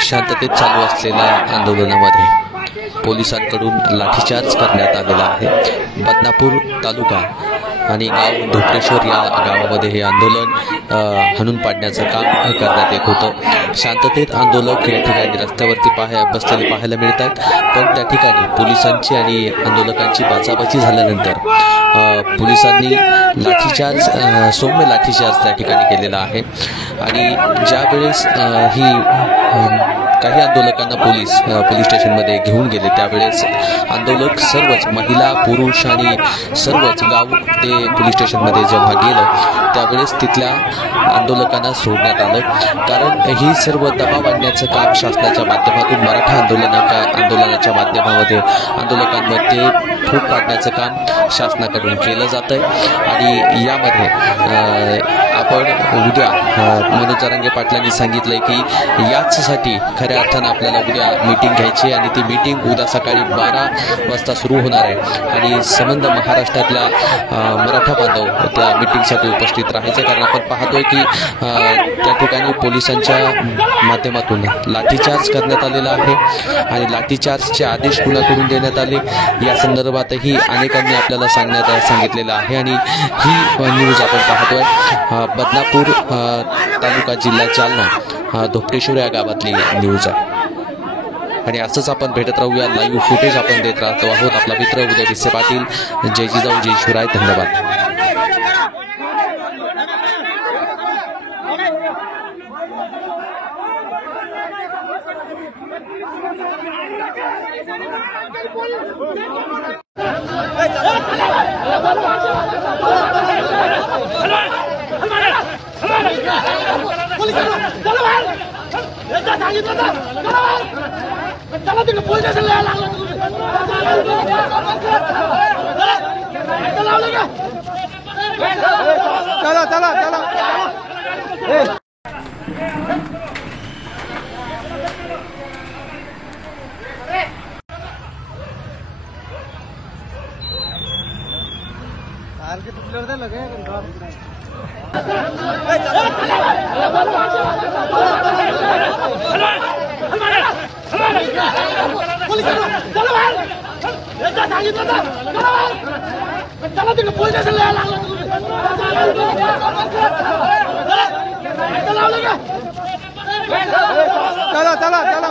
शांततेत चालू असलेल्या आंदोलनामध्ये पोलिसांकडून लाठीचार्ज करण्यात आलेला आहे। बदनापूर तालुका आणि गाव धोत्रेश्वर या गावामध्ये हे आंदोलन हाणून पाडण्याचं काम करण्यात येत होतं। शांततेत आंदोलक या ठिकाणी रस्त्यावरती बसलेले पाहायला मिळतात, पण त्या ठिकाणी पोलिसांची आणि आंदोलकांची बाचाबाची झाल्यानंतर पोलिसांनी लाठीचार्ज सौम्य लाठीचार्ज त्या ठिकाणी केलेला आहे। आणि ज्यावेळेस ही काही आंदोलकांना पोलीस स्टेशनमध्ये घेऊन गेले त्यावेळेस आंदोलक सर्वच महिला पुरुष आणि सर्वच गाव ते पोलीस स्टेशनमध्ये जेव्हा गेलं त्यावेळेस तिथल्या आंदोलकांना सोडण्यात आलं, कारण ही सर्व दबाव आणण्याचं काम शासनाच्या माध्यमातून मराठा आंदोलनाच्या माध्यमामध्ये आंदोलकांमध्ये फूट पाडण्याचं काम शासनाकडून केलं जातं आहे। आणि यामध्ये आपण उद्या मनोज जरांगे पाटलांनी सांगितलंय की याचसाठी खऱ्या अर्थानं आपल्याला उद्या मीटिंग घ्यायची आणि ती मीटिंग उद्या सकाळी 12 वाजता सुरू होणार आहे आणि संबंध महाराष्ट्रातल्या मराठा बांधव त्या मीटिंगसाठी उपस्थित राहायचं, कारण आपण पाहतोय की त्या ठिकाणी पोलिसांच्या माध्यमातून लाठीचार्ज करण्यात आलेला आहे आणि लाठीचार्जचे आदेश कुणाकडून देण्यात आले या संदर्भातही अनेकांनी आपल्याला सांगितलेलं आहे। आणि ही न्यूज आपण पाहतोय बदनापूर तालुका जिल्हा जालना धोत्रेश्वर या गावातली न्यूज आहे। आणि असंच आपण भेटत राहूया, लाईव्ह फुटेज आपण देत राहतो आहोत। आपला मित्र उदय भिसे पाटील, जय जिजाऊ जय शिवराय, धन्यवाद। चला चला चला चला चला चला